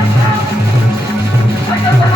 Thank you.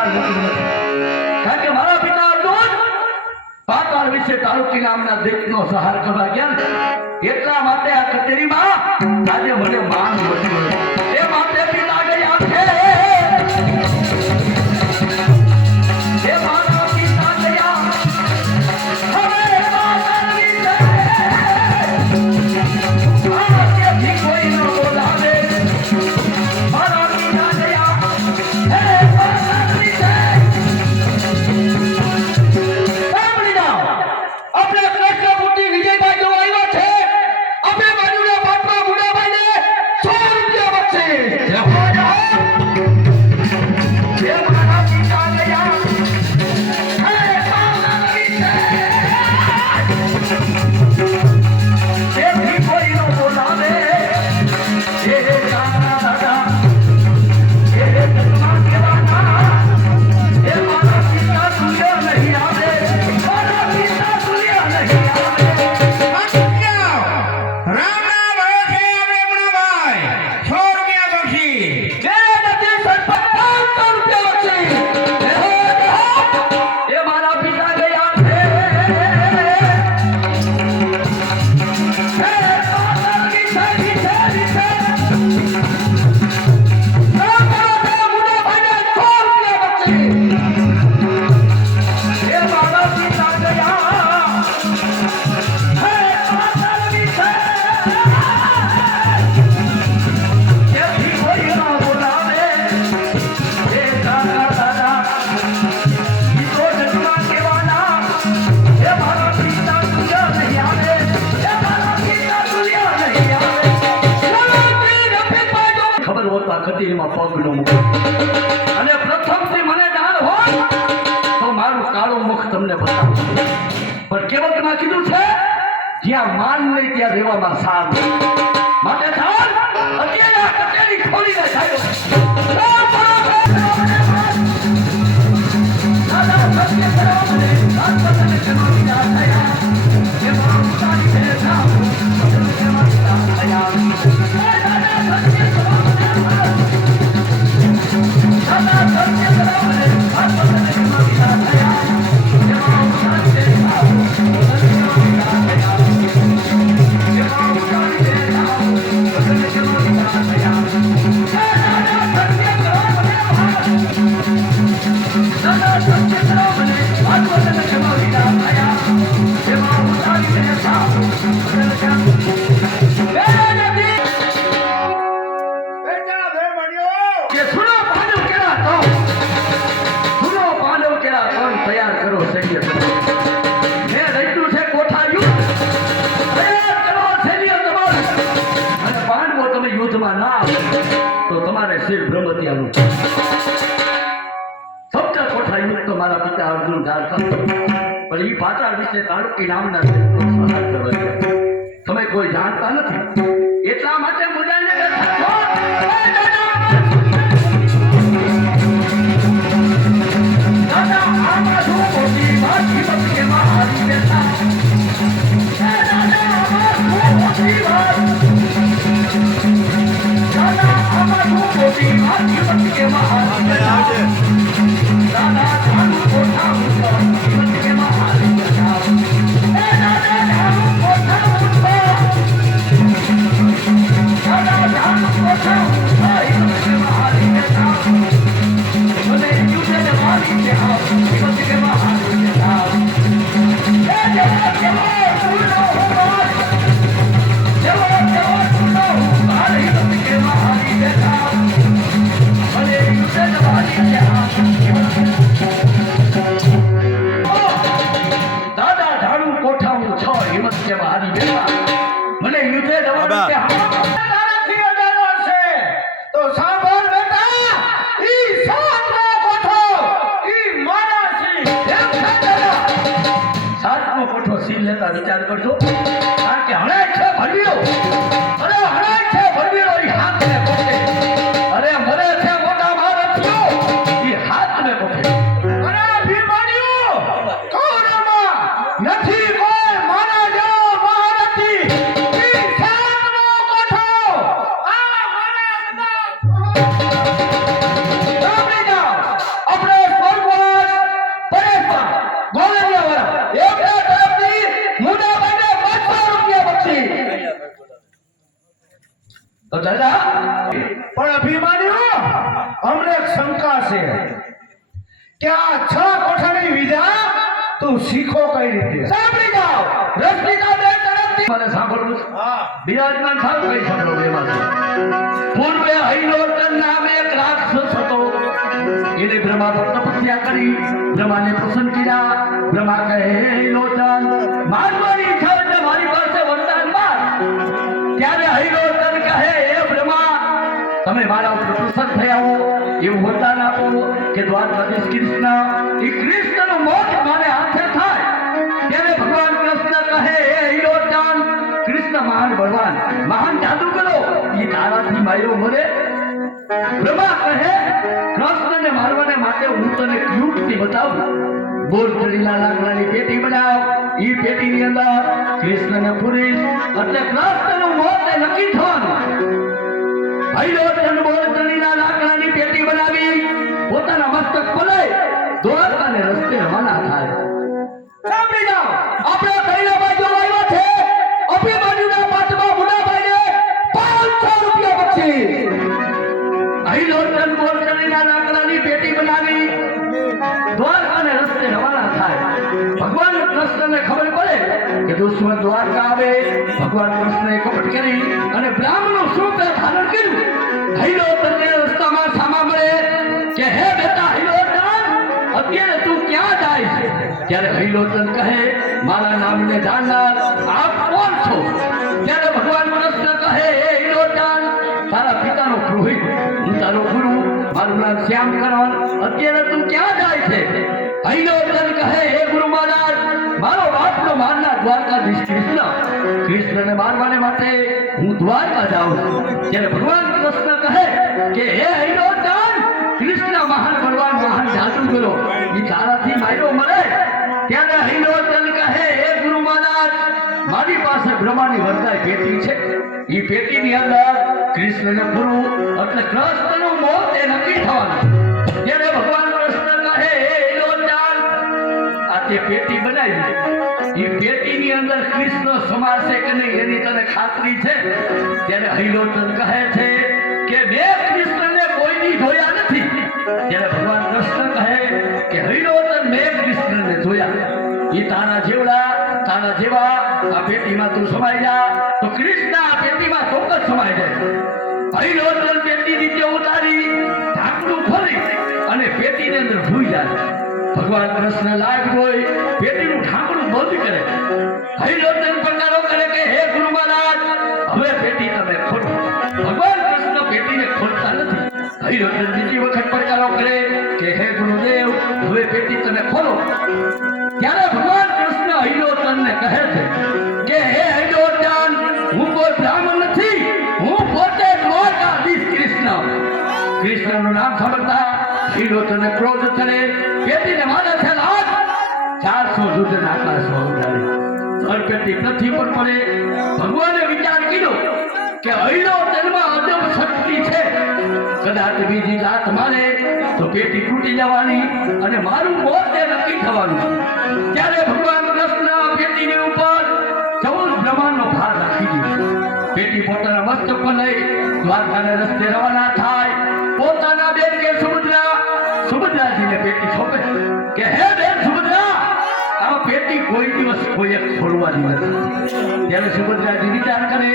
સવાલ નથી કારણ કે મારા પિતા અર્જુન પાતાળ વિશે તાલુકી નામના દેશનો સહાર કરવા ગયા એટલા માટે આ કચેરીમાં આજે મને માન મારું મુખ અને પ્રથમથી મને ડાળ હોય તો મારું કાળું મુખ તમને બતાવું. પણ કેવતમાં કીધું છે, જ્યાં માન નહીં ત્યાં રહેવામાં સાર માટે સાર અત્યારે આ કચેરી ખોલીને થયો Yeah. પણ એ પાતાળ વિશે તાલુકી નામના શિલ્પનો સંહાર કરવા ગયા. તમે કોઈ જાણતા નથી એટલા માટે મુજાને બેઠા છો. એ દાદા! દાદા, છે તો દાદા પણ અભિમાનીઓ અમને શંકા છે કે આ છ કોઠાની વિધા તું શીખો કઈ રીતે? સાંભળી જાઓ. રશ્મિકા બેન તરફથી મને સાંભળવું હા. બિરાજમાન થાવ કઈ સાંભળો બેમાંથી પૂર્વે હરિલોચન નામે એક રાક્ષસ હતો. એને બ્રહ્મા પર તપસ્યા કરી. બ્રહ્માને પ્રસન્ન કર્યા. બ્રહ્મા કહે હે હરિલોચન મારવાની ઈચ્છા એટલે મારી પાસે વરદાન માગ ત્યારે હરિલોચન તમે મારા ઉપર પ્રસન્ન થયા હો. એવું વરદાન આપો કે દ્વારકાધીશ કૃષ્ણ, એ કૃષ્ણનો મોક્ષ મારે હાથે થાય. ત્યારે ભગવાન કૃષ્ણ કહે, હે હિરોચન, કૃષ્ણ મહાન ભગવાન, મહાન જાદુગરો એ તારાથી માર્યો મરે. બ્રહ્મા કહે, કૃષ્ણને મારવાને માટે હું તને યુક્તિ બતાવું. ચડીલા લાકડાની પેટી બનાવ. એ પેટીની અંદર કૃષ્ણને પૂરીશ. એટલે કૃષ્ણનું મોત નક્કી થવાનું. હરિલોચન બોલ ચડીલા લાકડાની પેટી બનાવી પોતાના મસ્તક ખોલાય દ્વારકાને રસ્તે રવાના થાય. દુશ્મન દ્વારકા આવે, ભગવાન કૃષ્ણએ કપટ કરી અને બ્રાહ્મણનું શું ધારણ કર્યું. હરિલોચનને રસ્તામાં સામા મળે કે હે બેટા હૈલો અત્યારે તું ક્યાં જાય છે? ત્યારે હૈલોચન કહે, મારા નામને જાણનાર આપ કોણ છો? ત્યારે ભગવાન કૃષ્ણ કહે, હે હરિલોચન તારા પિતાનો પુરોહિત હું તારો ગુરુ, મારું નામ શ્યામકરણ અત્યારે તું ક્યાં જાય છે? હૈલોચન કહે, હે ગુરુ મહારાજ મારો બાપનો મારનાર દ્વારકાધીશ કૃષ્ણ. કૃષ્ણને મારવાને માટે હું દ્વારકા જાઉં ત્યારે ભગવાન કૃષ્ણ કહે કે, હે હૈનો હરિલોચન કૃષ્ણ મહાન ભગવાન, મહાન જાદુગરો એ તારાથી માયરો મળે. ત્યારે હરિલોચન કહે, હે ગુરુ મહારાજ, મારી પાસે બ્રહ્માની વરદાય પેટી છે. એ પેટીની અંદર કૃષ્ણને પૂરું એટલે કૃષ્ણનું મોત એ નક્કી થવાનું ત્યારે ભગવાન તે પેટી બનાવી. એ પેટીની અંદર કૃષ્ણ સમાશે કે નહીં એની તને ખાતરી છે? ત્યારે હરિલોચન કહે છે કે મેં કૃષ્ણને કોઈની જોયા નથી. ત્યારે ભગવાન કૃષ્ણ કહે કે હરિલોચન, મેં કૃષ્ણને જોયા. એ તારા જેવડા, તારા જેવા આ પેટીમાં તું સમાઈ જા. તો કૃષ્ણ આ પેટીમાં ચોક્કસ સમાઈ જાય. હરિલોચન પેટી નીચે ઉતારી, ઢાંકણું ખોલી અને પેટીની અંદર ભૂઈ જાય. ભગવાન કૃષ્ણ લાગ હોય પેટીનું ઠાકડું બંધ કરે. હરિલોચન પ્રકારો કરે કે, હે ગુરુ મહારાજ, હવે પેટી તમે ખોલો ભગવાન હરિરોધન બીજી વખત પડકારો કરે કે, હે ગુરુદેવ, હવે પેટી તમે ખોલો. ત્યારે ભગવાન કૃષ્ણ હરિરોધનને કહે છે કે, હે હરિરોધન હું કોઈ બ્રાહ્મણ નથી, હું પોતે દ્વારકાધીશ કૃષ્ણ. કૃષ્ણનું નામ સાંભળતા હરિરોધનને ક્રોધ ચડે પૃથ્વી પર પડે. ભગવાને વિચાર કર્યો કે અહીનો જન્મ અજબ શક્તિ છે. કદાચ બીજી લાત મારે તો પેટી તૂટી જવાની અને મારું મોત નક્કી થવાનું. ત્યારે ભગવાન કૃષ્ણ પેટીની ઉપર ચૌદ બ્રહ્માંડનો ભાર રાખી દીધો. પેટી પોતાના મસ્તક પર લઈ દ્વારકાને રસ્તે રવાના કોઈ એક છોડવાની નથી. ત્યારે સુભદ્રાજી વિચાર કરે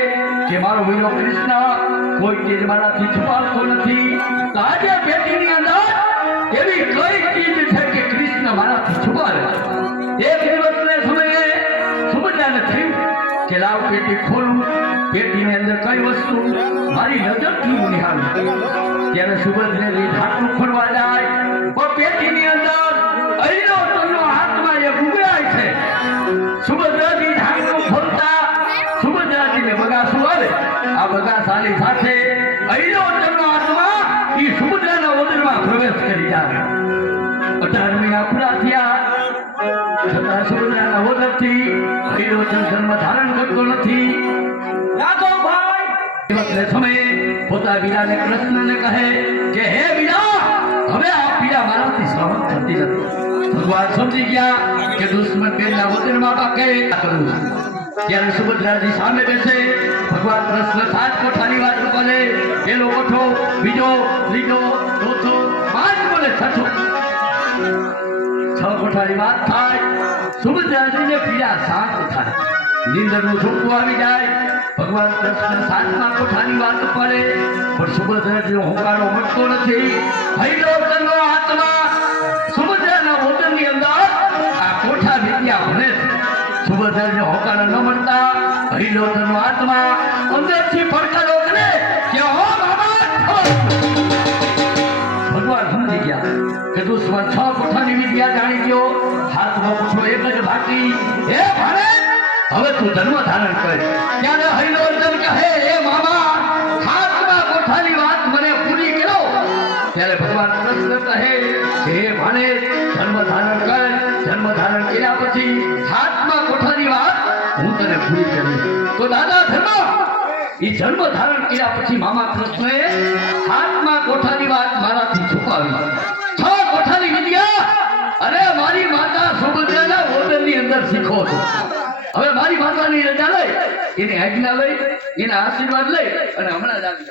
કે મારો વીરો કૃષ્ણ કોઈ ચીજ મારાથી છુપાવતો નથી. તો આજે પેટીની અંદર એવી કઈ ચીજ છે કે કૃષ્ણ મારાથી છુપાવે? એક દિવસને સમયે સુભદ્રાને થયું કે લાવ પેટી ખોલું, પેટીની અંદર કઈ વસ્તુ મારી નજરથી હું નિહાળું. ત્યારે સુભદ્રાજી ઢાંકણું ખોલવા જાય. પણ પેટીની અંદર અહીનો બગાસાની સાથે અહીંનો તનો આત્મા એ સમુદ્રના ઉદરમાં પ્રવેશ કરી જાય. અઢારમી પૂરા થયા. છતાં સમુદ્રના ઓદરથી અહીંનો જન્મ ધારણ કરતો નથી. રાઘવભાઈ સમયે પોતા બીજાને કૃષ્ણને કહે કે હે બીજા હવે આ પીડા મારાથી સહન થતી નથી. ભગવાન સમજી ગયા કે દુશ્મન પેલા વચનમાં પાકે કરું. ત્યારે સુભદ્રાજી સામે બેસે ભગવાન કૃષ્ણ સાત કોઠાની વાત બોલે પેલો કોઠો બીજો, ત્રીજો, ચોથો પાંચ બોલે છઠ્ઠો. છ કોઠાની વાત થાય. સુભદ્રાજીને પીડા શાંત થાય નિંદરનું ઝુમકું આવી જાય. ભગવાન કૃષ્ણ સાતમા કોઠાની વાત પડે પણ સુભદ્રાજીનો હુંકારો મળતો નથી. હૈલો તનો આત્મા. સુભદ્રાના વતનની અંદર આ કોઠા વિદ્યા ભણે છે. સુભદ્રાજીને હોકારો ન મળતા. હૈલો તનો આત્મા અંદરથી પડકારો ભગવાન ગયા? કે દુશ્મન છ કોઠાની વિદ્યા જાણી ગયો? હાથમાં એક જ બાકી હે ભારત, હવે તું જન્મ ધારણ કરે. ત્યારે હરિનોર્ધન કહે, હે મામા હાથમાં કોઠાની વાત મને પૂરી કરો. ત્યારે ભગવાન કહે, હે ભાણે જન્મ ધારણ કર. જન્મ ધારણ કર્યા પછી હાથમાં કોઠાની વાત હું તને ભૂલી કરીશ તો દાદા ધર્મ એ જન્મ ધારણ કર્યા પછી મામા કૃષ્ણએ હાથમાં કોઠાની વાત મારાથી છુપાવી. છ કોઠાની વિદ્યા, અરે મારી માતા સુભદ્રાના ની અંદર શીખો છો. હવે મારી માતાની રજા લઈ, એની આજ્ઞા લઈ, એના આશીર્વાદ લઈ અને હમણાં જ આવી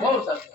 બહુ સરસ.